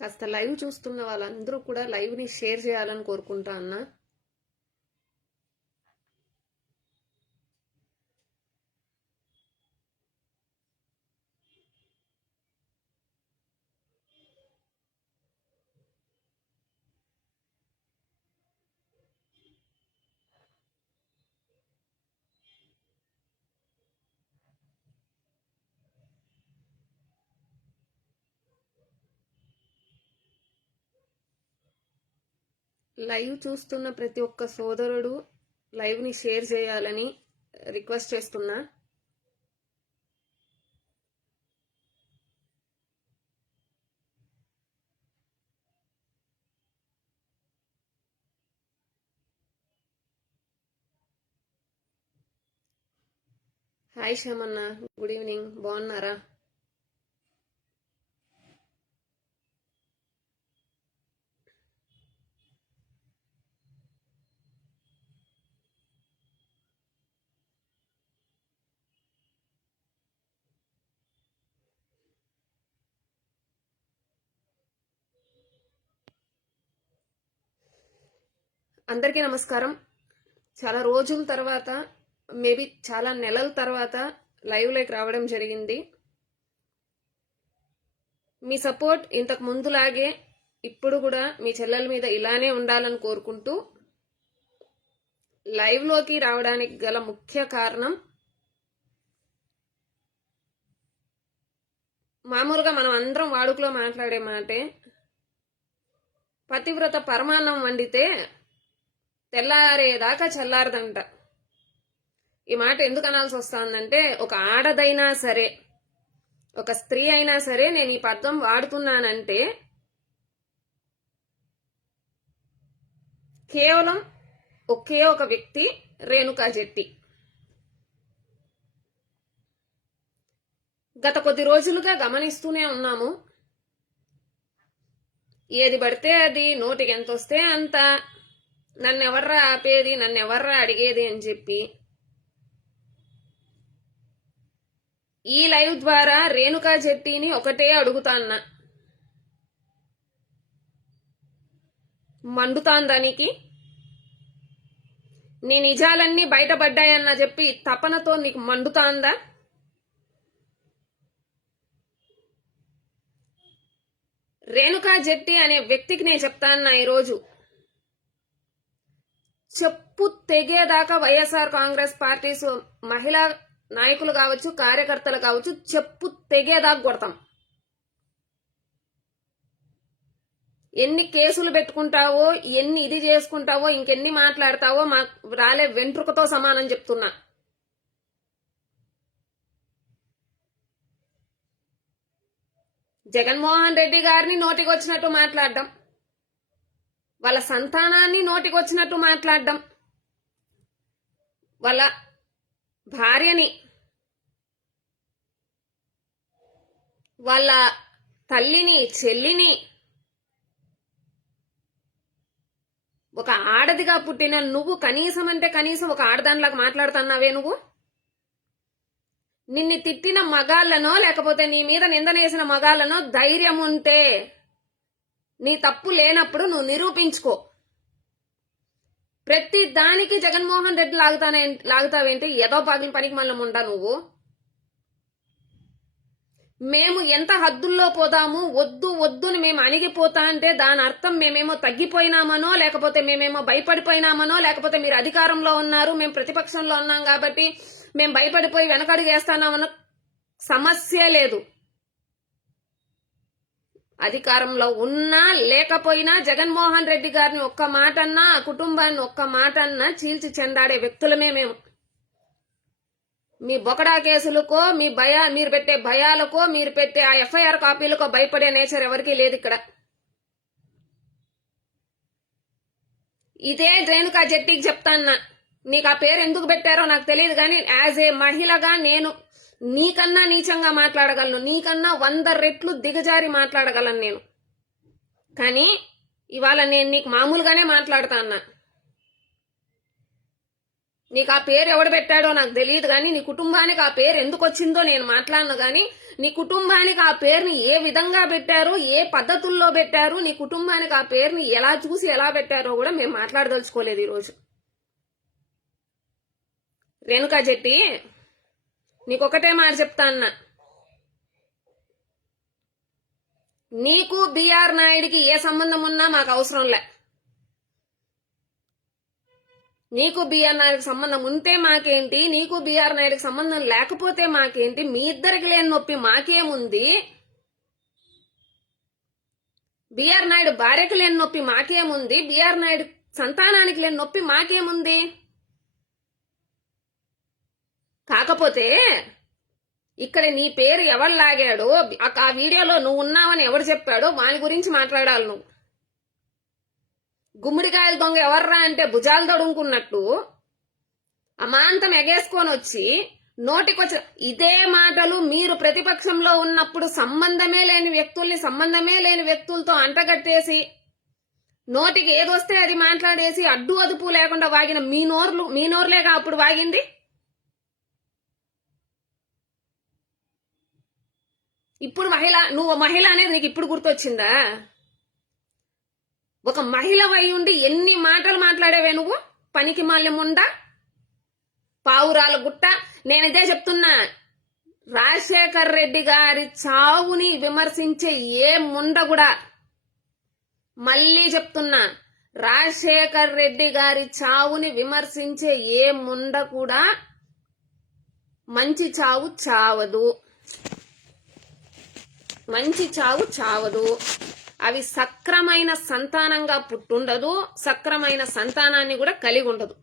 కాస్త లైవ్ చూస్తున్న వాళ్ళందరూ కూడా లైవ్ని షేర్ చేయాలని కోరుకుంటా అన్నా. లైవ్ చూస్తున్న ప్రతి ఒక్క సోదరుడు లైవ్ని షేర్ చేయాలని రిక్వెస్ట్ చేస్తున్నా. హాయ్ శ్యామన్న, గుడ్ ఈవినింగ్, బాగున్నారా? అందరికీ నమస్కారం. చాలా రోజుల తర్వాత, మేబీ చాలా నెలల తర్వాత లైవ్లోకి రావడం జరిగింది. మీ సపోర్ట్ ఇంతకు ముందులాగే ఇప్పుడు కూడా మీ చెల్లెల మీద ఇలానే ఉండాలని కోరుకుంటూ లైవ్లోకి రావడానికి గల ముఖ్య కారణం, మామూలుగా మనం అందరం వాడుకలో మాట్లాడే మాటే, పతివ్రత పరమాన్నం వండితే తెల్లారేదాకా చల్లారదంట. ఈ మాట ఎందుకు అనాల్సి వస్తుందంటే, ఒక ఆడదైనా సరే, ఒక స్త్రీ అయినా సరే నేను ఈ పదం వాడుతున్నానంటే కేవలం ఒకే ఒక వ్యక్తి, రేణుకా జెట్టి. గత కొద్ది రోజులుగా గమనిస్తూనే ఉన్నాము. ఏది పడితే అది, నోటికి ఎంత వస్తే అంత, నన్నెవర్రా ఆపేది, నన్నెవర్రా అడిగేది అని చెప్పి ఈ లైవ్ ద్వారా రేణుకా జెట్టిని ఒకటే అడుగుతాన్నా, మండుతాందానికి నీ నిజాలన్నీ బయటపడ్డాయన్న చెప్పి తపనతో నీకు మండుతాందా? రేణుకా జెట్టి అనే వ్యక్తికి నేను చెప్తాన్నా, ఈరోజు చెప్పు తెగేదాకా వైఎస్ఆర్ కాంగ్రెస్ పార్టీ మహిళా నాయకులు కావచ్చు, కార్యకర్తలు కావచ్చు, చెప్పు తెగేదాకా కొడతాం. ఎన్ని కేసులు పెట్టుకుంటావో, ఎన్ని ఇది చేసుకుంటావో, ఇంకెన్ని మాట్లాడతావో మాకు రాలే వెంట్రుకతో సమానం చెప్తున్నా. జగన్మోహన్ రెడ్డి గారిని నోటికి వచ్చినట్టు మాట్లాడడం, వాళ్ళ సంతానాన్ని నోటికి వచ్చినట్టు మాట్లాడడం, వాళ్ళ భార్యని, వాళ్ళ తల్లిని, చెల్లిని, ఒక ఆడదిగా పుట్టిన నువ్వు కనీసం అంటే కనీసం ఒక ఆడదానిలాగా మాట్లాడుతున్నావే నువ్వు? నిన్ను తిట్టిన మగాళ్ళనో లేకపోతే నీ మీద నిందనేసిన మగాళ్ళనో ధైర్యం ఉంటే, నీ తప్పు లేనప్పుడు నువ్వు నిరూపించుకో. ప్రతి దానికి జగన్మోహన్ రెడ్డి లాగుతావేంటి? ఏదో పగిలి పనికి మళ్ళీ ఉండా నువ్వు. మేము ఎంత హద్దుల్లో పోదాము, వద్దు వద్దుని మేము అణిగిపోతా అంటే దాని అర్థం మేమేమో తగ్గిపోయినామనో, లేకపోతే మేమేమో భయపడిపోయినామనో, లేకపోతే మీరు అధికారంలో ఉన్నారు మేము ప్రతిపక్షంలో ఉన్నాం కాబట్టి మేము భయపడిపోయి వెనకడుగేస్తామన్న సమస్య లేదు. అధికారంలో ఉన్నా లేకపోయినా జగన్మోహన్ రెడ్డి గారిని ఒక్క మాటన్నా, ఆ కుటుంబాన్ని ఒక్క మాటన్నా చీల్చి చెందాడే వ్యక్తులమే మేము. మీ బొకడా కేసులకో, మీరు పెట్టే భయాలకో, మీరు పెట్టే ఆ ఎఫ్ఐఆర్ కాపీలకో భయపడే నేచర్ ఎవరికీ లేదు ఇక్కడ. ఇదే రేణుకా జట్టికి చెప్తాన్నా, నీకు ఆ పేరు ఎందుకు పెట్టారో నాకు తెలియదు కానీ యాజ్ ఏ మహిళగా నేను నీకన్నా నీచంగా మాట్లాడగలను, నీకన్నా 100 రెట్లు దిగజారి మాట్లాడగలను నేను. కానీ ఇవాళ నేను నీకు మామూలుగానే మాట్లాడుతా అన్నా. నీకు ఆ పేరు ఎవడు పెట్టాడో నాకు తెలియదు కానీ నీ కుటుంబానికి ఆ పేరు ఎందుకు వచ్చిందో నేను మాట్లాడను కానీ నీ కుటుంబానికి ఆ పేరుని ఏ విధంగా పెట్టారు, ఏ పద్ధతుల్లో పెట్టారు, నీ కుటుంబానికి ఆ పేరుని ఎలా చూసి ఎలా పెట్టారో కూడా మేము మాట్లాడదలుచుకోలేదు ఈరోజు. రేణుకా జెట్టి, నీకొకటే మాట చెప్తా అన్నా, నీకు బిఆర్ నాయుడికి ఏ సంబంధం ఉన్నా మాకు అవసరం లే. నీకు బిఆర్ నాయుడికి సంబంధం ఉంటే మాకేంటి, నీకు బిఆర్ నాయుడికి సంబంధం లేకపోతే మాకేంటి, మీ ఇద్దరికి లేని నొప్పి మాకేముంది, బిఆర్ నాయుడు భార్యకి లేని నొప్పి మాకేముంది, బిఆర్ నాయుడు సంతానానికి లేని నొప్పి మాకేముంది. కాకపోతే ఇక్కడ నీ పేరు ఎవరు లాగాడో, ఆ వీడియోలో నువ్వు ఉన్నావని ఎవరు చెప్పాడో వాని గురించి మాట్లాడాలి నువ్వు. గుమ్మడికాయల దొంగ ఎవర్రా అంటే భుజాలు తడుముకున్నట్టు అమాంతం ఎగేసుకొని వచ్చి నోటికొచ్చి ఇదే మాటలు మీరు ప్రతిపక్షంలో ఉన్నప్పుడు సంబంధమే లేని వ్యక్తులతో అంటగట్టేసి నోటికి ఏదొస్తే అది మాట్లాడేసి అడ్డు అదుపు లేకుండా వాగిన మీ నోర్లేగా అప్పుడు వాగింది. ఇప్పుడు నువ్వు మహిళ అనేది నీకు ఇప్పుడు గుర్తొచ్చిందా? ఒక మహిళ అయి ఉండి ఎన్ని మాటలు మాట్లాడేవే నువ్వు, పనికి మాల్యముండా, పావురాల గుట్ట. నేనిదే చెప్తున్నా, రాజశేఖర్ రెడ్డి గారి చావుని విమర్శించే ఏ ముండ కూడా, మళ్ళీ చెప్తున్నా, రాజశేఖర్ రెడ్డి గారి చావుని విమర్శించే ఏ ముండ కూడా మంచి చావు చావదు, మంచి చావు చావదు. అవి సక్రమైన సంతానంగా పుట్టుండదు, సక్రమైన సంతానాన్ని కూడా కలిగి ఉండదు.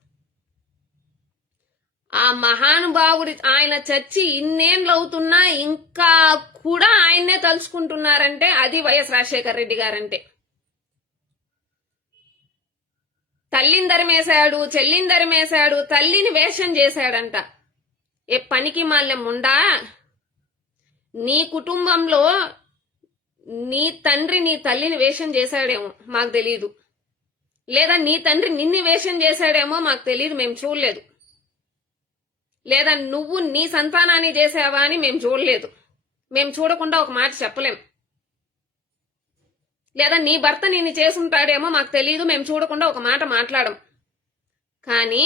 ఆ మహానుభావుడి ఆయన చచ్చి ఇన్నేళ్ళు అవుతున్నా ఇంకా కూడా ఆయన్నే తలుచుకుంటున్నారంటే అది వైఎస్ రాజశేఖర్ రెడ్డి గారంటే. తల్లిని దరిమేశాడు, చెల్లిని దరిమేశాడు, తల్లిని వేషం చేశాడంట. ఏ పనికి మాల్యం ఉండా, నీ కుటుంబంలో నీ తండ్రి నీ తల్లిని వేషం చేశాడేమో మాకు తెలీదు, లేదా నీ తండ్రి నిన్ను వేషం చేశాడేమో మాకు తెలీదు, మేము చూడలేదు. లేదా నువ్వు నీ సంతానాన్ని చేసావా అని మేము చూడలేదు, మేము చూడకుండా ఒక మాట చెప్పలేం. లేదా నీ భర్త నిన్ను చేసుంటాడేమో మాకు తెలీదు, మేము చూడకుండా ఒక మాట మాట్లాడం. కానీ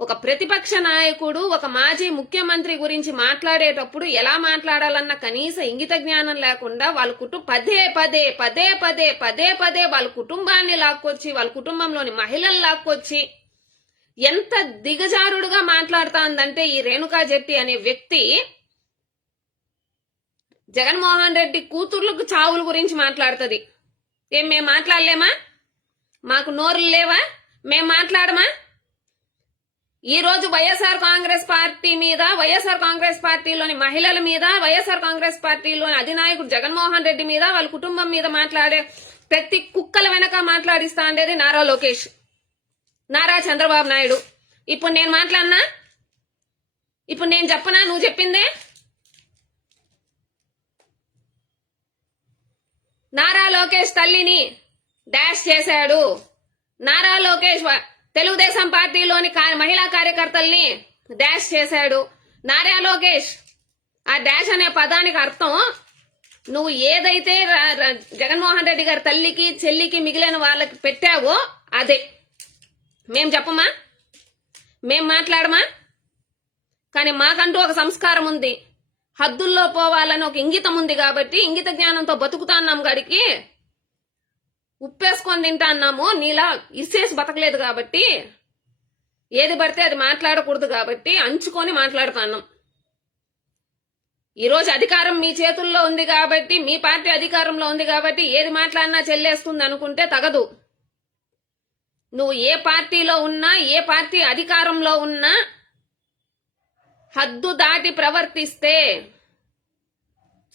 ఒక ప్రతిపక్ష నాయకుడు ఒక మాజీ ముఖ్యమంత్రి గురించి మాట్లాడేటప్పుడు ఎలా మాట్లాడాలన్న కనీస ఇంగిత జ్ఞానం లేకుండా వాళ్ళ పదే పదే వాళ్ళ కుటుంబాన్ని లాక్కొచ్చి, వాళ్ళ కుటుంబంలోని మహిళలు లాక్కొచ్చి ఎంత దిగజారుడుగా మాట్లాడుతాందంటే ఈ రేణుకా జెట్టి అనే వ్యక్తి జగన్మోహన్ రెడ్డి కూతుర్లకు చావుల గురించి మాట్లాడుతుంది. ఏం మేము మాట్లాడలేమా? మాకు నోరులు లేవా? మేం మాట్లాడమా? ఈ రోజు వైఎస్ఆర్ కాంగ్రెస్ పార్టీ మీద, వైఎస్ఆర్ కాంగ్రెస్ పార్టీలోని మహిళల మీద, వైఎస్ఆర్ కాంగ్రెస్ పార్టీలోని అధినాయకుడు జగన్మోహన్ రెడ్డి మీద, వాళ్ళ కుటుంబం మీద మాట్లాడే ప్రతి కుక్కల వెనక మాట్లాడిస్తా ఉండేది నారా లోకేష్, నారా చంద్రబాబు నాయుడు. ఇప్పుడు నేను మాట్లాడినా, ఇప్పుడు నేను చెప్పనా? నువ్వు చెప్పిందే. నారా లోకేష్ తల్లిని డాష్ చేశాడు, నారా లోకేష్ తెలుగుదేశం పార్టీలోని మహిళా కార్యకర్తల్ని డాష్ చేశాడు. నారా లోకేష్ ఆ డాష్ అనే పదానికి అర్థం నువ్వు ఏదైతే జగన్మోహన్ రెడ్డి గారి తల్లికి, చెల్లికి, మిగిలిన వాళ్ళకి పెట్టావో అదే. మేం చెప్పమా? మేం మాట్లాడమా? కానీ మాకంటూ ఒక సంస్కారం ఉంది, హద్దుల్లో పోవాలని ఒక ఇంగితం ఉంది కాబట్టి ఇంగిత జ్ఞానంతో బతుకుతాన్నాం గడికి ఉప్పేసుకొని తింటాన్నాము. నీలా ఇసేసి బతకలేదు కాబట్టి ఏది పడితే అది మాట్లాడకూడదు కాబట్టి అంచుకొని మాట్లాడుతున్నాం. ఈరోజు అధికారం మీ చేతుల్లో ఉంది కాబట్టి, మీ పార్టీ అధికారంలో ఉంది కాబట్టి ఏది మాట్లాడినా చెల్లేస్తుంది అనుకుంటే తగదు. నువ్వు ఏ పార్టీలో ఉన్నా, ఏ పార్టీ అధికారంలో ఉన్నా హద్దు దాటి ప్రవర్తిస్తే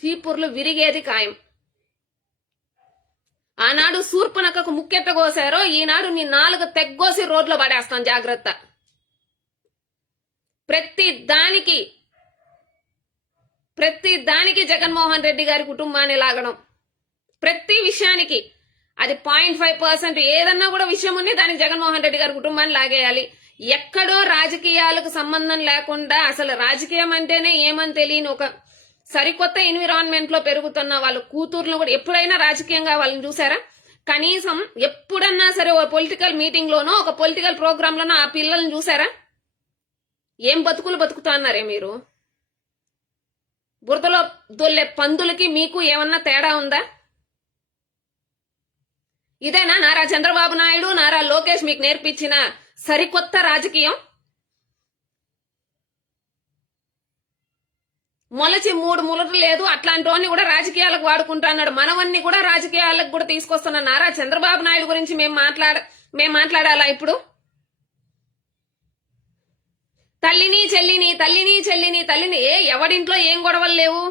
చీపుర్లు విరిగేది ఖాయం. ఆనాడు శూర్పణఖకు ముక్కెట్ట కోసారో ఈనాడు నీ నాలుగు తెగ్గోసి రోడ్లో పడేస్తాం, జాగ్రత్త. ప్రతి దానికి జగన్మోహన్ రెడ్డి గారి కుటుంబాన్ని లాగడం, ప్రతి విషయానికి అది 0.5% ఏదన్నా కూడా విషయం ఉంది దానికి జగన్మోహన్ రెడ్డి గారి కుటుంబాన్ని లాగేయాలి. ఎక్కడో రాజకీయాలకు సంబంధం లేకుండా అసలు రాజకీయం అంటేనే ఏమని తెలియని ఒక సరికొత్త ఎన్విరాన్మెంట్ లో పెరుగుతున్న వాళ్ళ కూతుర్లు కూడా ఎప్పుడైనా రాజకీయంగా వాళ్ళని చూసారా? కనీసం ఎప్పుడన్నా సరే ఓ పొలిటికల్ మీటింగ్ లోనో ఒక పొలిటికల్ ప్రోగ్రామ్ లోనో ఆ పిల్లల్ని చూసారా? ఏం బతుకులు బతుకుతున్నారే మీరు? బురదలో దొల్లే పందులకి మీకు ఏమన్నా తేడా ఉందా? ఇదేనా నారా చంద్రబాబు నాయుడు, నారా లోకేష్ మీకు నేర్పించిన సరికొత్త రాజకీయం? మొలచి 3 ములలు లేదు అట్లాంటి వాడిని కూడా రాజకీయాలకు వాడుకుంటున్నాడు. మనవన్ని కూడా రాజకీయాలకు కూడా తీసుకొస్తున్న నారా చంద్రబాబు నాయుడు గురించి మేము మాట్లాడాలా ఇప్పుడు? తల్లిని చెల్లిని ఎవడింట్లో ఏం గొడవలు లేవు?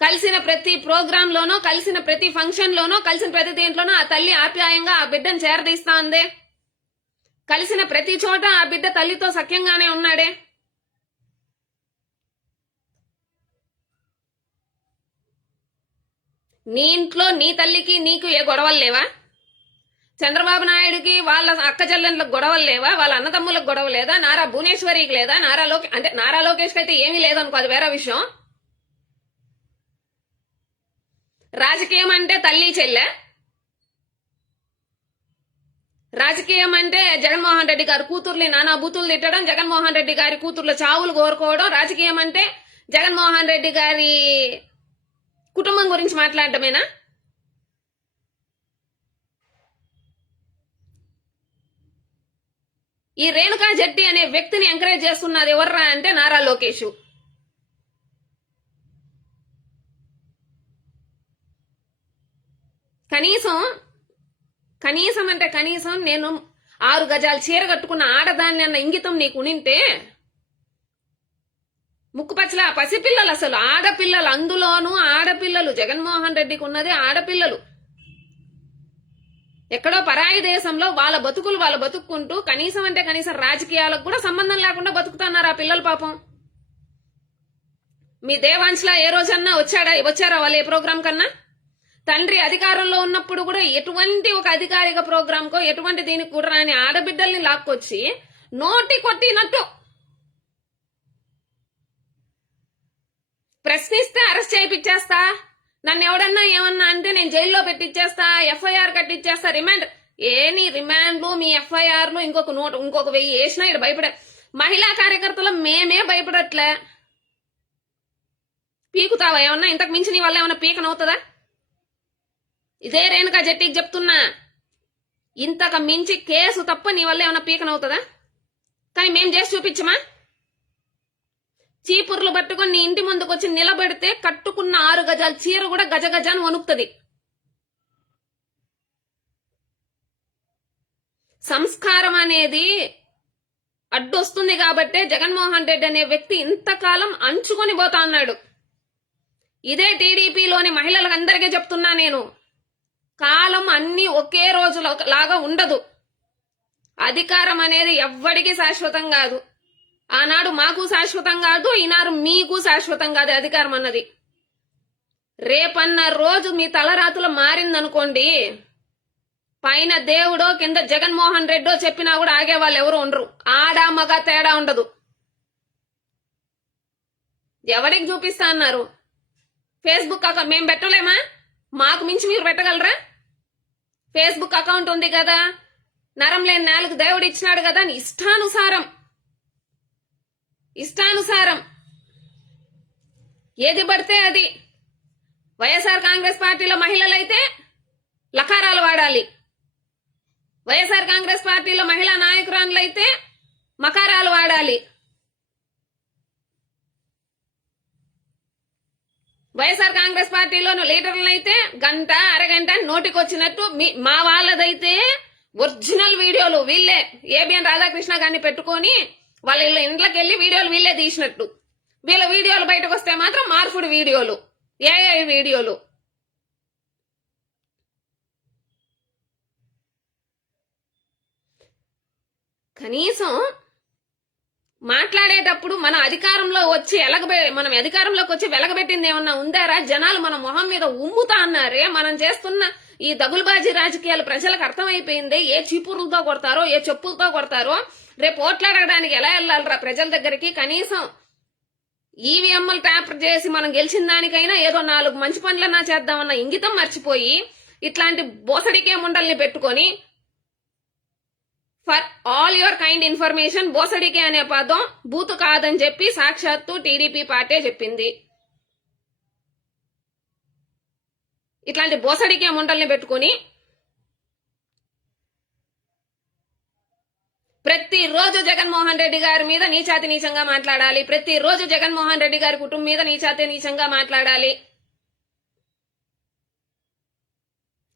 కలిసిన ప్రతి ప్రోగ్రామ్ లోనో, కలిసిన ప్రతి ఫంక్షన్ లోనో, కలిసిన ప్రతి దేంట్లోనో ఆ తల్లి ఆప్యాయంగా ఆ బిడ్డను చేరదీస్తా ఉందే. కలిసిన ప్రతి చోట ఆ బిడ్డ తల్లితో సఖ్యంగానే ఉన్నాడే. నీ ఇంట్లో నీ తల్లికి నీకు ఏ గొడవలు లేవా? చంద్రబాబు నాయుడుకి వాళ్ళ అక్క చెల్లెళ్ళకి గొడవలు లేవా? వాళ్ళ అన్నదమ్ములకు గొడవ లేదా? నారా భువనేశ్వరికి లేదా? నారా లోకేష్ అయితే ఏమీ లేదనుకో, అది వేరే విషయం. రాజకీయం అంటే తల్లి చెల్లె, రాజకీయం అంటే జగన్మోహన్ రెడ్డి గారి కూతుర్ని నానా బూతులు తిట్టడం, జగన్మోహన్ రెడ్డి గారి కూతుర్ల చావులు కోరుకోవడం, రాజకీయం అంటే జగన్మోహన్ రెడ్డి గారి కుటుంబం గురించి మాట్లాడటమేనా? ఈ రేణుకా జట్టి అనే వ్యక్తిని ఎంకరేజ్ చేస్తున్నది ఎవర్రా అంటే నారా లోకేష్. కనీసం నేను 6 గజాలు చీర కట్టుకున్న ఆడదాన్ని అన్న ఇంగితం నీకు ఉనింటే, ముక్కుపచ్చల పసిపిల్లలు, అసలు ఆడపిల్లలు, అందులోనూ ఆడపిల్లలు, జగన్మోహన్ రెడ్డికి ఉన్నది ఆడపిల్లలు. ఎక్కడో పరాయి దేశంలో వాళ్ళ బతుకులు వాళ్ళు బతుక్కుంటూ కనీసం రాజకీయాలకు కూడా సంబంధం లేకుండా బతుకుతున్నారు ఆ పిల్లలు. పాపం మీ దేవాంశలా ఏ రోజన్నా వచ్చారా వాళ్ళు ఏ ప్రోగ్రాం కన్నా? తండ్రి అధికారంలో ఉన్నప్పుడు కూడా ఎటువంటి ఒక అధికారిక ప్రోగ్రాంకో ఎటువంటి దీనికి కూడా రాని ఆడబిడ్డల్ని లాక్కొచ్చి నోటి కొట్టినట్టు ప్రశ్నిస్తే అరెస్ట్ చేయించేస్తా, నన్ను ఎవడన్నా ఏమన్నా అంటే నేను జైల్లో పెట్టిచ్చేస్తా, ఎఫ్ఐఆర్ కట్టిచ్చేస్తా, రిమాండ్లు మీ ఎఫ్ఐఆర్లు ఇంకొక 1000 వేసినా ఇక్కడ భయపడే మహిళా కార్యకర్తలు మేమే భయపడట్లే. పీకుతావా ఏమన్నా? ఇంతకు మించి నీ వల్ల ఏమన్నా పీకనవుతుందా? ఇదే రేణుకా జట్టికి చెప్తున్నా, ఇంతకు మించి కేసు తప్ప నీ వల్ల ఏమన్నా పీకనవుతుందా? కానీ మేం చేసి చూపించమా? చీపుర్లు పట్టుకొని నీ ఇంటి ముందుకు వచ్చి నిలబెడితే కట్టుకున్న 6 గజాల చీర కూడా గజగజాన్ని వణుకుతుంది. సంస్కారం అనేది అడ్డొస్తుంది కాబట్టే జగన్మోహన్ రెడ్డి అనే వ్యక్తి ఇంతకాలం అంచుకొని పోతా అన్నాడు. ఇదే టీడీపీలోని మహిళలకు అందరికీ చెప్తున్నా నేను, కాలం అన్ని ఒకే రోజు లాగా ఉండదు. అధికారం అనేది ఎవ్వడికి శాశ్వతం కాదు. ఆనాడు మాకు శాశ్వతం కాదు, ఈనాడు మీకు శాశ్వతం కాదు అధికారం అన్నది. రేపన్న రోజు మీ తలరాతులు మారిందనుకోండి, పైన దేవుడో కింద జగన్మోహన్ రెడ్డో చెప్పినా కూడా ఆగే వాళ్ళు ఎవరు ఉండరు. ఆడా మగ తేడా ఉండదు. ఎవరికి చూపిస్తా అన్నారు? ఫేస్బుక్ అకౌంట్ మేము పెట్టలేమా? మాకు మించి మీరు పెట్టగలరా? ఫేస్బుక్ అకౌంట్ ఉంది కదా, నరం లేని నాలుగు దేవుడు ఇచ్చినాడు కదా అని ఇష్టానుసారం ఏది పడితే అది. వైఎస్ఆర్ కాంగ్రెస్ పార్టీలో మహిళలైతే లకారాలు వాడాలి, వైఎస్ఆర్ కాంగ్రెస్ పార్టీలో మహిళా నాయకురాళ్ళైతే మకారాలు వాడాలి, వైఎస్ఆర్ కాంగ్రెస్ పార్టీలోని లీడర్లైతే గంట అరగంట నోటికొచ్చినట్టు మా వాళ్ళదైతే ఒరిజినల్ వీడియోలు వీళ్ళే ఏబిఎన్ రాధాకృష్ణ గారిని పెట్టుకొని వాళ్ళ ఇంట్లోకి వెళ్ళి వీడియోలు వీళ్ళే తీసినట్టు. వీళ్ళ వీడియోలు బయటకు వస్తే మాత్రం మార్పుడు వీడియోలు, ఏఐ వీడియోలు. కనీసం మాట్లాడేటప్పుడు మనం అధికారంలోకి వచ్చి వెలగబెట్టింది ఏమన్నా ఉందారా? జనాలు మన మొహం మీద ఉమ్ముతా అన్నారే. మనం చేస్తున్న ఈ దగులుబాజీ రాజకీయాలు ప్రజలకు అర్థమైపోయింది. ఏ చీపురులతో కొడతారో, ఏ చెప్పులతో కొడతారో. రేపు ఓట్లాడడానికి ఎలా వెళ్ళాలరా ప్రజల దగ్గరికి? కనీసం ఈవీఎంలు ట్యాప్ చేసి మనం గెలిచిన దానికైనా ఏదో 4 మంచి పనులన్నా చేద్దామన్న ఇంగితం మర్చిపోయి ఇట్లాంటి బోసడికే ముండల్ని పెట్టుకొని, for all your kind information, బోసడికే అనే పదం బూతు కాదని చెప్పి సాక్షాత్తు టీడీపీ పార్టీ చెప్పింది. ఇట్లాంటి బోసడికే ముండల్ని పెట్టుకుని ప్రతిరోజు జగన్మోహన్ రెడ్డి గారి మీద నీచాతి నీచంగా మాట్లాడాలి, ప్రతిరోజు జగన్మోహన్ రెడ్డి గారి కుటుంబం మీద నీచాతి నీచంగా మాట్లాడాలి.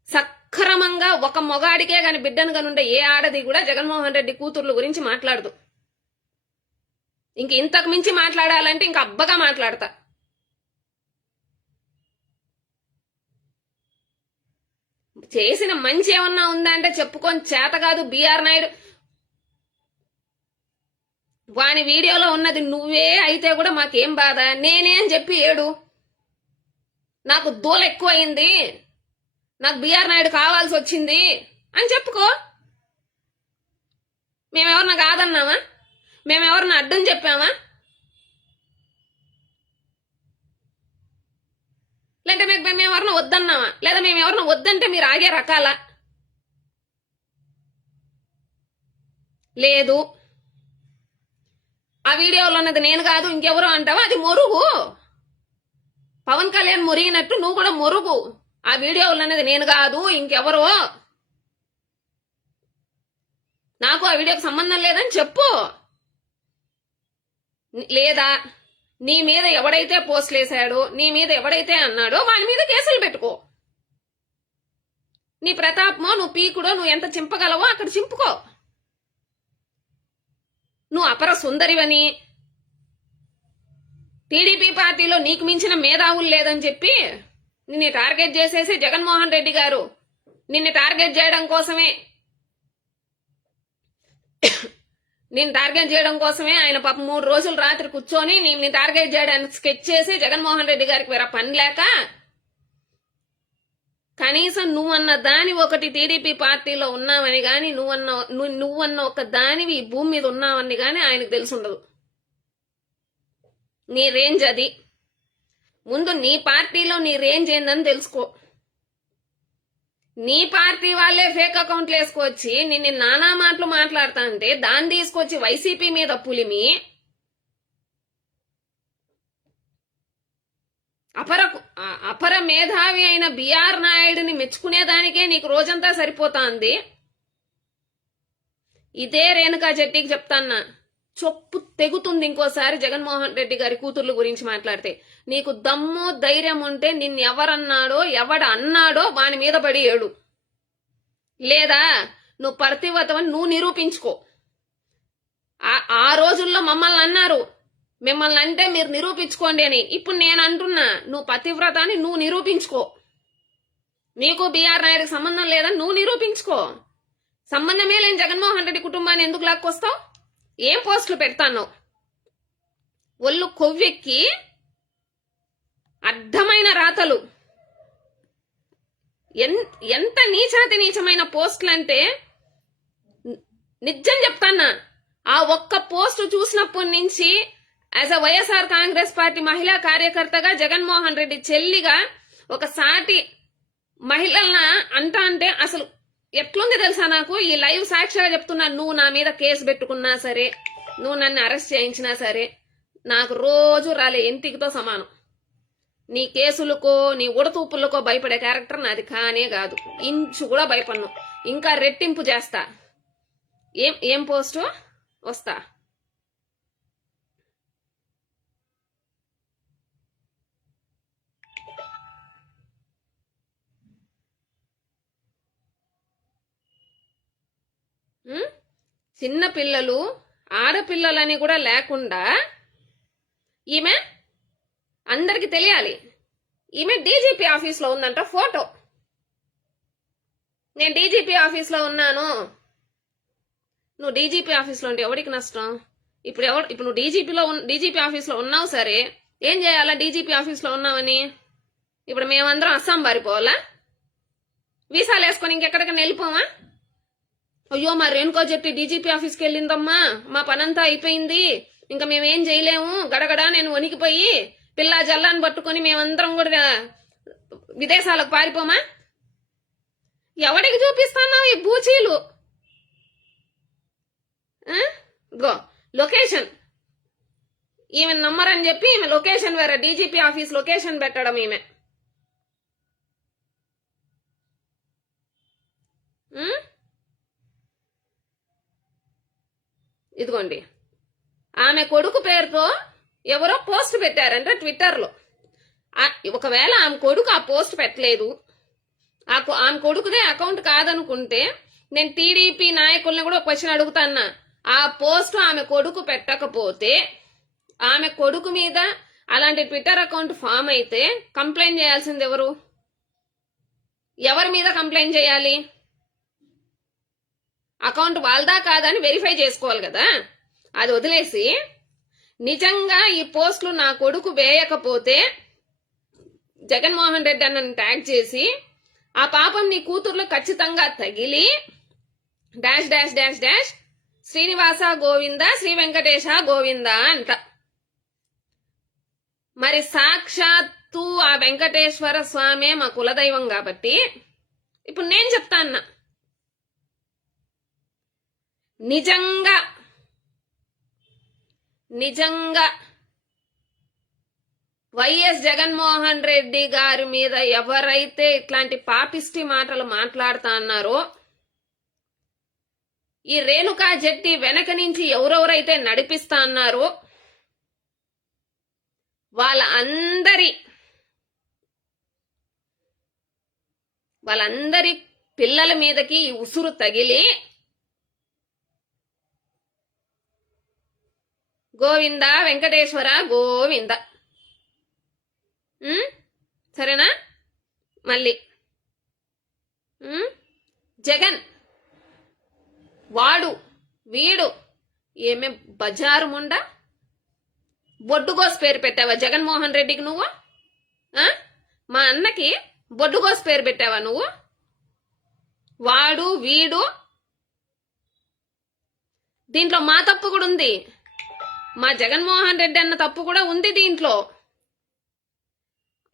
సక్రమంగా ఒక మొగాడికే గాని బిడ్డను గనుండే ఏ ఆడది కూడా జగన్మోహన్ రెడ్డి కూతుర్ల గురించి మాట్లాడదు. ఇంతకు మించి మాట్లాడాలంటే ఇంక అబ్బగా మాట్లాడతా. చేసిన మంచి ఏమన్నా ఉందా అంటే చెప్పుకొని చేత కాదు. బిఆర్ నాయుడు వాని వీడియోలో ఉన్నది నువ్వే అయితే కూడా మాకేం బాధ, నేనే అని చెప్పి ఏడు. నాకు దూల ఎక్కువైంది, నాకు బిఆర్ నాయుడు కావాల్సి వచ్చింది అని చెప్పుకో. మేమెవరన్నా కాదన్నామా? మేమెవరన్నా అడ్డం చెప్పామా? లేదంటే మేమెవరన్నా వద్దన్నామా? లేదా మేమెవరన్నా వద్దంటే మీరు ఆగే రకాల లేదు. ఆ వీడియోలో ఉన్నది నేను కాదు ఇంకెవరో అంటావా? అది మొరుగు. పవన్ కళ్యాణ్ మురిగినట్టు నువ్వు కూడా మొరుగు. ఆ వీడియోలో ఉన్నది నేను కాదు ఇంకెవరో, నాకు ఆ వీడియోకి సంబంధం లేదని చెప్పు. లేదా నీ మీద ఎవడైతే పోస్టులు వేసాడో, నీ మీద ఎవడైతే అన్నాడో వాని మీద కేసులు పెట్టుకో. నీ ప్రతాపమో నువ్వు పీకుడో నువ్వు ఎంత చింపగలవో అక్కడ చింపుకో. నువ్వు అపర సుందరివని, టీడీపీ పార్టీలో నీకు మించిన మేధావులు లేదని చెప్పి నిన్ను టార్గెట్ చేసేసి జగన్మోహన్ రెడ్డి గారు నిన్ను టార్గెట్ చేయడం కోసమే ఆయన పాప 3 రోజులు రాత్రి కూర్చొని నిన్ను టార్గెట్ చేయడానికి స్కెచ్ చేసి జగన్మోహన్ రెడ్డి గారికి వేరే పని లేక కనీసం నువ్వన్న దాని ఒకటి టీడీపీ పార్టీలో ఉన్నావని గాని నువ్వన్న ఒక దానివి ఈ భూమి మీద ఉన్నావని గాని ఆయనకు తెలుసుండదు. నీ రేంజ్ అది. ముందు నీ పార్టీలో నీ రేంజ్ ఏందని తెలుసుకో. నీ పార్టీ వాళ్ళే ఫేక్ అకౌంట్లు వేసుకొచ్చి నిన్ను నానా మాటలు మాట్లాడతా అంటే దాన్ని తీసుకొచ్చి వైసీపీ మీద పులిమి అపర మేధావి అయిన బిఆర్ నాయుడిని మెచ్చుకునేదానికే నీకు రోజంతా సరిపోతాంది. ఇదే రేణుకా చెట్టికి చెప్తాన్నా, చొప్పు తెగుతుంది ఇంకోసారి జగన్మోహన్ రెడ్డి గారి కూతుర్ల గురించి మాట్లాడితే. నీకు దమ్ము ధైర్యం ఉంటే నిన్ను ఎవడ అన్నాడో వాని మీద పడి ఏడు. లేదా నువ్వు పర్తివతవని నువ్వు నిరూపించుకో. ఆ రోజుల్లో మమ్మల్ని అన్నారు, మిమ్మల్ని అంటే మీరు నిరూపించుకోండి అని. ఇప్పుడు నేను అంటున్నా, నువ్వు పతివ్రత అని నువ్వు నిరూపించుకో. నీకు బిఆర్ నాయుడికి సంబంధం లేదని నువ్వు నిరూపించుకో. సంబంధమే లేని జగన్మోహన్ రెడ్డి కుటుంబాన్ని ఎందుకు లాక్కొస్తావు? ఏం పోస్టులు పెడతాను? ఒళ్ళు కొవ్వెక్కి అడ్డమైన రాతలు, ఎంత నీచాతి నీచమైన పోస్టులంటే నిజం చెప్తాన్నా. ఆ ఒక్క పోస్టు చూసినప్పటి నుంచి as a YSR Congress party మహిళా కార్యకర్తగా, జగన్మోహన్ రెడ్డి చెల్లిగా, ఒక సాటి మహిళల అంటే అసలు ఎట్లుంది తెలుసా నాకు? ఈ లైవ్ సాక్షిగా చెప్తున్నా, నువ్వు నా మీద కేసు పెట్టుకున్నా సరే, నువ్వు నన్ను అరెస్ట్ చేయించినా సరే నాకు రోజు రాలే ఎంటికితో సమానం. నీ కేసులకో నీ ఉడతూపులకో భయపడే క్యారెక్టర్ నాది కానే కాదు. ఇంచు కూడా భయపడను. ఇంకా రెట్టింపు చేస్తా. ఏం పోస్టు వస్తా. చిన్న పిల్లలు ఆడపిల్లలని కూడా లేకుండా ఈమె అందరికి తెలియాలి. ఈమె డీజీపీ ఆఫీస్లో ఉందంట ఫోటో. నేను డీజీపీ ఆఫీస్లో ఉన్నాను. నువ్వు డీజీపీ ఆఫీస్లో ఉంటే ఎవరికి నష్టం? ఇప్పుడు నువ్వు డీజీపీ ఆఫీస్లో ఉన్నావు సరే, ఏం చేయాలా? డీజీపీ ఆఫీస్లో ఉన్నావని ఇప్పుడు మేమందరం అస్సాం పారిపోవాలా? వీసాలు వేసుకొని ఇంకెక్కడికైనా వెళ్ళిపోవా? అయ్యో మా రేణుకో జెట్టి డీజీపీ ఆఫీస్కి వెళ్ళిందమ్మా, మా పనంతా అయిపోయింది, ఇంకా మేమేం చేయలేము, గడగడా నేను వణికిపోయి పిల్లా జల్లాన్ని పట్టుకొని మేమందరం కూడా విదేశాలకు పారిపోమా? ఎవడికి చూపిస్తున్నావు ఈ బూచీలు? Go location. ఈమె నమ్మరని చెప్పి ఈమె లొకేషన్ వేరే, డీజీపీ ఆఫీస్ లొకేషన్ పెట్టడం ఈమె. ఇదిగోండి, ఆమె కొడుకు పేరుతో ఎవరో పోస్ట్ పెట్టారంటే ట్విట్టర్లో. ఒకవేళ ఆమె కొడుకు ఆ పోస్ట్ పెట్టలేదు, ఆమె కొడుకుదే అకౌంట్ కాదనుకుంటే నేను టీడీపీ నాయకుల్ని కూడా ఒక క్వశ్చన్ అడుగుతాన్నా. ఆ పోస్ట్ ఆమె కొడుకు పెట్టకపోతే, ఆమె కొడుకు మీద అలాంటి ట్విట్టర్ అకౌంట్ ఫామ్ అయితే కంప్లైంట్ చేయాల్సింది ఎవరు? ఎవరి మీద కంప్లైంట్ చేయాలి? అకౌంట్ వాళ్ళదా కాదని వెరిఫై చేసుకోవాలి కదా. అది వదిలేసి నిజంగా ఈ పోస్టులు నా కొడుకు వేయకపోతే జగన్మోహన్ రెడ్డి అన్నని ట్యాగ్ చేసి ఆ పాపం నీ కూతుర్లు ఖచ్చితంగా తగిలి dash dash dash dash Srinivasa Govinda Shri Venkatesha Govinda అంట. మరి సాక్షాత్తు ఆ వెంకటేశ్వర స్వామి మా కులదైవం కాబట్టి ఇప్పుడు నేను చెప్తా అన్నా, నిజంగా వైఎస్ జగన్మోహన్ రెడ్డి గారి మీద ఎవరైతే ఇట్లాంటి పాపిష్టి మాటలు మాట్లాడుతా అన్నారో, ఈ రేణుకా జెట్టి వెనక నుంచి ఎవరెవరైతే నడిపిస్తా అన్నారో వాళ్ళందరి పిల్లల మీదకి ఈ ఉసురు తగిలి గోవింద వెంకటేశ్వర గోవింద. సరేనా? మళ్ళీ జగన్ వాడు వీడు ఏమే బజారు ముండా బొడ్డుగోస్ పేరు పెట్టావా జగన్మోహన్ రెడ్డికి నువ్వు? మా అన్నకి బొడ్డుగోస్ పేరు పెట్టావా నువ్వు? వాడు వీడు. దీంట్లో మా తప్పు కూడా ఉంది, మా జగన్మోహన్ రెడ్డి అన్న తప్పు కూడా ఉంది దీంట్లో.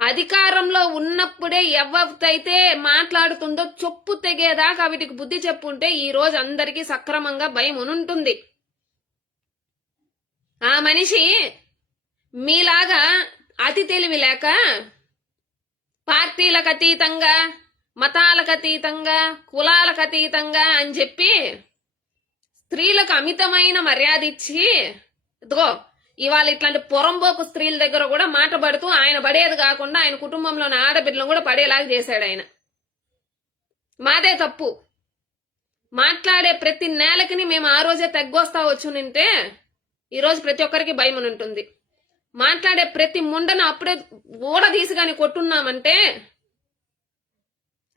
అధికారంలో ఉన్నప్పుడే ఎవరైతే మాట్లాడుతుందో చొప్పు తెగేదాకా వీటికి బుద్ధి చెప్పుంటే ఈ రోజు అందరికీ సక్రమంగా భయం ఉంటుంది. ఆ మనిషి మీలాగా అతి తెలివి లేక పార్టీలకు అతీతంగా, మతాలకు అతీతంగా, కులాలకు అతీతంగా అని చెప్పి స్త్రీలకు అమితమైన మర్యాద ఇచ్చి ఇదిగో ఇవాళ ఇట్లాంటి పొరంబోకు స్త్రీల దగ్గర కూడా మాట పడుతూ ఆయన పడేది కాకుండా ఆయన కుటుంబంలోని ఆడబిడ్డలను కూడా పడేలాగా చేశాడు ఆయన. మాదే తప్పు. మాట్లాడే ప్రతి నేలకిని మేము ఆ రోజే తగ్గొస్తా వచ్చునింటే ఈరోజు ప్రతి ఒక్కరికి భయం ఉంటుంది. మాట్లాడే ప్రతి ముండను అప్పుడే ఊడదీసి గాని కొట్టున్నామంటే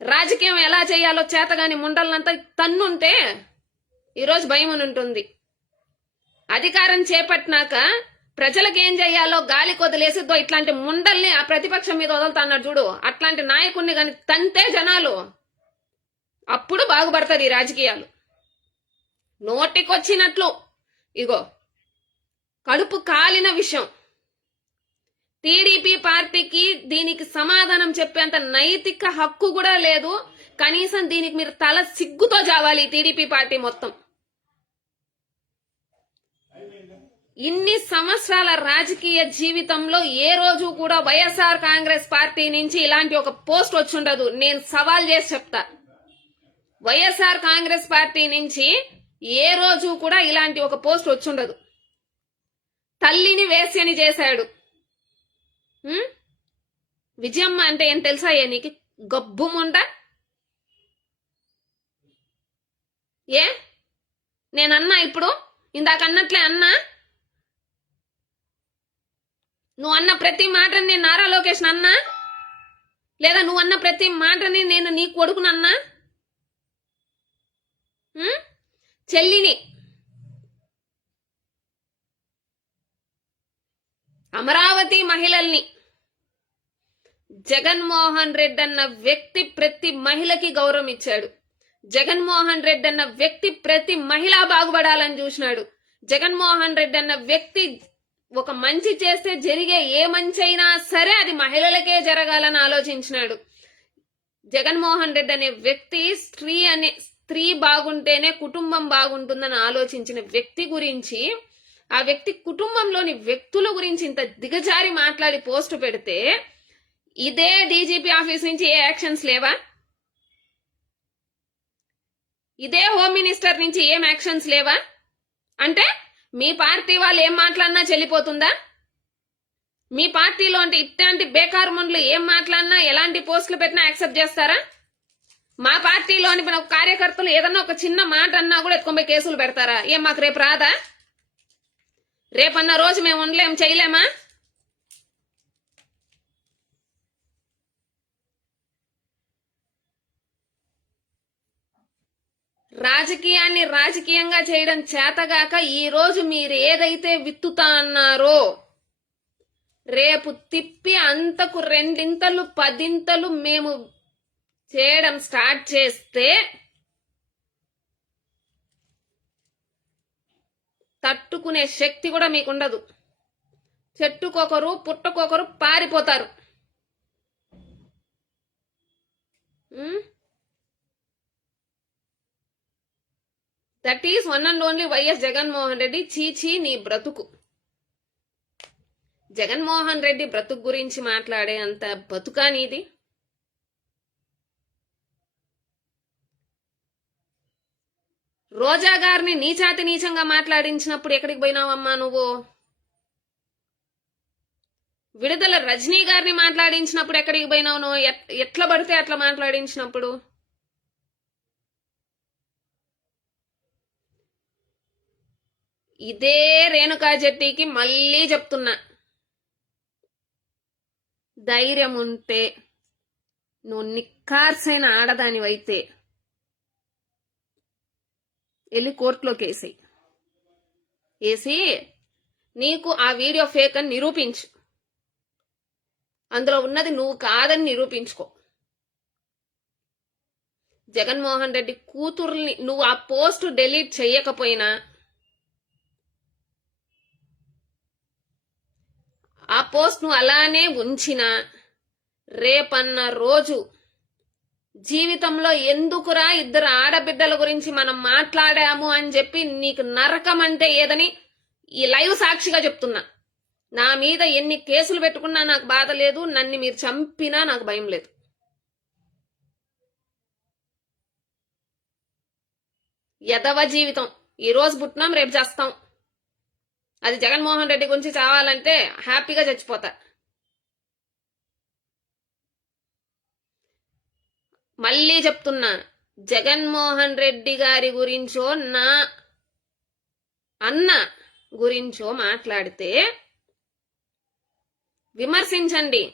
రాజకీయం ఎలా చేయాలో చేతగాని ముండలనంతా తన్నుంటే ఈరోజు భయం ఉంటుంది. అధికారం చేపట్టినాక ప్రజలకు ఏం చేయాలో గాలి కొదిలేసి ఇట్లాంటి ముండల్ని ఆ ప్రతిపక్షం మీద వదులుతాన్నాడు చూడు, అట్లాంటి నాయకుడిని గాని తంతే జనాలు అప్పుడు బాగుపడుతుంది ఈ రాజకీయాలు. నోటికొచ్చినట్లు ఇగో కడుపు కాలిన విషయం. టీడీపీ పార్టీకి దీనికి సమాధానం చెప్పేంత నైతిక హక్కు కూడా లేదు. కనీసం దీనికి మీరు తల సిగ్గుతో జావాలి టీడీపీ పార్టీ మొత్తం. ఇన్ని సంవత్సరాల రాజకీయ జీవితంలో ఏ రోజు కూడా వైఎస్ఆర్ కాంగ్రెస్ పార్టీ నుంచి ఇలాంటి ఒక పోస్ట్ వచ్చుండదు. నేను సవాల్ చేసి చెప్తా, వైఎస్ఆర్ కాంగ్రెస్ పార్టీ నుంచి ఏ రోజు కూడా ఇలాంటి ఒక పోస్ట్ వచ్చుండదు. తల్లిని వేశ్యని చేశాడు. విజయమ్మ అంటే ఏం తెలుసా? నీకు గబ్బుముండ ఏ నేనన్నా ఇప్పుడు ఇందాక అన్నట్లే అన్నా. నువ్వు అన్న ప్రతి మాటని నేను నారా లోకేష్ అన్నా, లేదా నువ్వు అన్న ప్రతి మాటని నేను నీ కొడుకునన్నా. చెల్లిని అమరావతి మహిళల్ని జగన్మోహన్ రెడ్డి అన్న వ్యక్తి ప్రతి మహిళకి గౌరవం ఇచ్చాడు. జగన్మోహన్ రెడ్డి అన్న వ్యక్తి ప్రతి మహిళ బాగుపడాలని చూసినాడు. జగన్మోహన్ రెడ్డి అన్న వ్యక్తి ఒక మంచి చేస్తే జరిగే ఏ మంచి అయినా సరే అది మహిళలకే జరగాలని ఆలోచించినాడు. జగన్మోహన్ రెడ్డి అనే వ్యక్తి స్త్రీ బాగుంటేనే కుటుంబం బాగుంటుందని ఆలోచించిన వ్యక్తి గురించి, ఆ వ్యక్తి కుటుంబంలోని వ్యక్తుల గురించి ఇంత దిగజారి మాట్లాడి పోస్టు పెడితే ఇదే డీజీపీ ఆఫీస్ నుంచి ఏ యాక్షన్స్ లేవా? ఇదే హోమ్ మినిస్టర్ నుంచి ఏం యాక్షన్స్ లేవా? అంటే మీ పార్టీ వాళ్ళు ఏం మాట్లాడినా చెల్లిపోతుందా? మీ పార్టీలో అంటే ఇట్లాంటి బేకారు ముండ్లు ఏం మాట్లాడినా ఎలాంటి పోస్టులు పెట్టినా యాక్సెప్ట్ చేస్తారా? మా పార్టీలోని కార్యకర్తలు ఏదన్నా ఒక చిన్న మాట అన్నా కూడా ఎత్తుకొని కేసులు పెడతారా? ఏం మాకు రేపు రాదా? రేపన్న రోజు మేము ఉండలేం, చేయలేమా? రాజకీయాన్ని రాజకీయంగా చేయడం చేతగాక ఈ రోజు మీరు ఏదైతే విత్తుతా అన్నారో రేపు తిప్పి అంతకు రెండింతలు 10 మేము చేయడం స్టార్ట్ చేస్తే తట్టుకునే శక్తి కూడా మీకుండదు. చెట్టుకొకరు పుట్టకొకరు పారిపోతారు. That is one and only YS Jaganmohan Reddy. చీచీ నీ బ్రతుకు. జగన్మోహన్ రెడ్డి బ్రతుకు గురించి మాట్లాడే అంత బతుకా నీది? రోజా గారిని నీచాతి నీచంగా మాట్లాడించినప్పుడు ఎక్కడికి పోయినావమ్మా నువ్వు? విడుదల రజనీ గారిని మాట్లాడించినప్పుడు ఎక్కడికి పోయినావు నువ్వు? ఎట్లా పడితే అట్లా మాట్లాడించినప్పుడు? ఇదే రేణుకా జెట్టికి మళ్ళీ చెప్తున్నా, ధైర్యం ఉంటే నువ్వు నిక్కార్సైన ఆడదానివైతే వెళ్ళి కోర్టులోకి వేసి నీకు ఆ వీడియో ఫేక్ అని నిరూపించు. అందులో ఉన్నది నువ్వు కాదని నిరూపించుకో. జగన్మోహన్ రెడ్డి కూతుర్ని నువ్వు ఆ పోస్ట్ డిలీట్ చెయ్యకపోయినా, ఆ పోస్ట్ నువ్వు అలానే ఉంచినా, రేపన్న రోజు జీవితంలో ఎందుకురా 2 ఆడబిడ్డల గురించి మనం మాట్లాడాము అని చెప్పి నీకు నరకం అంటే ఏదని ఈ లైవ్ సాక్షిగా చెప్తున్నా. నా మీద ఎన్ని కేసులు పెట్టుకున్నా నాకు బాధ లేదు, నన్ను మీరు చంపినా నాకు భయం లేదు. యదవ జీవితం. ఈ రోజు పుట్టినాం, రేపు చేస్తాం. అది జగన్మోహన్ రెడ్డి గురించి చావాలంటే హ్యాపీగా చచ్చిపోతా. మళ్ళీ చెప్తున్నా, జగన్మోహన్ రెడ్డి గారి గురించో నా అన్న గురించో మాట్లాడితే విమర్శించండి,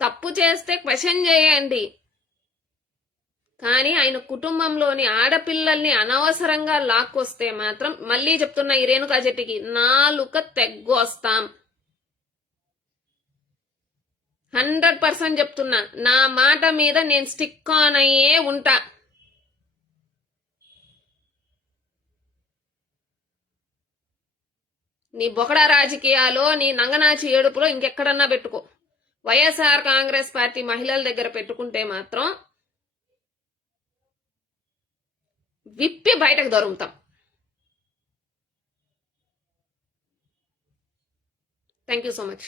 తప్పు చేస్తే క్వశ్చన్ చేయండి. కానీ ఆయన కుటుంబంలోని ఆడపిల్లల్ని అనవసరంగా లాక్కొస్తే మాత్రం మళ్ళీ చెప్తున్నా, ఈ రేణుకా జెట్టికి నాలుక తెగ్గొస్తాం. 100% చెప్తున్నా, నా మాట మీద నేను స్టిక్ ఆన్ అయ్యే ఉంటా. నీ బొకడా రాజకీయాలో, నీ నంగనాచి ఏడుపులో ఇంకెక్కడన్నా పెట్టుకో. వైఎస్ఆర్ కాంగ్రెస్ పార్టీ మహిళల దగ్గర పెట్టుకుంటే మాత్రం విప్పి బయటకు దొరుకుతాం. Thank you so much.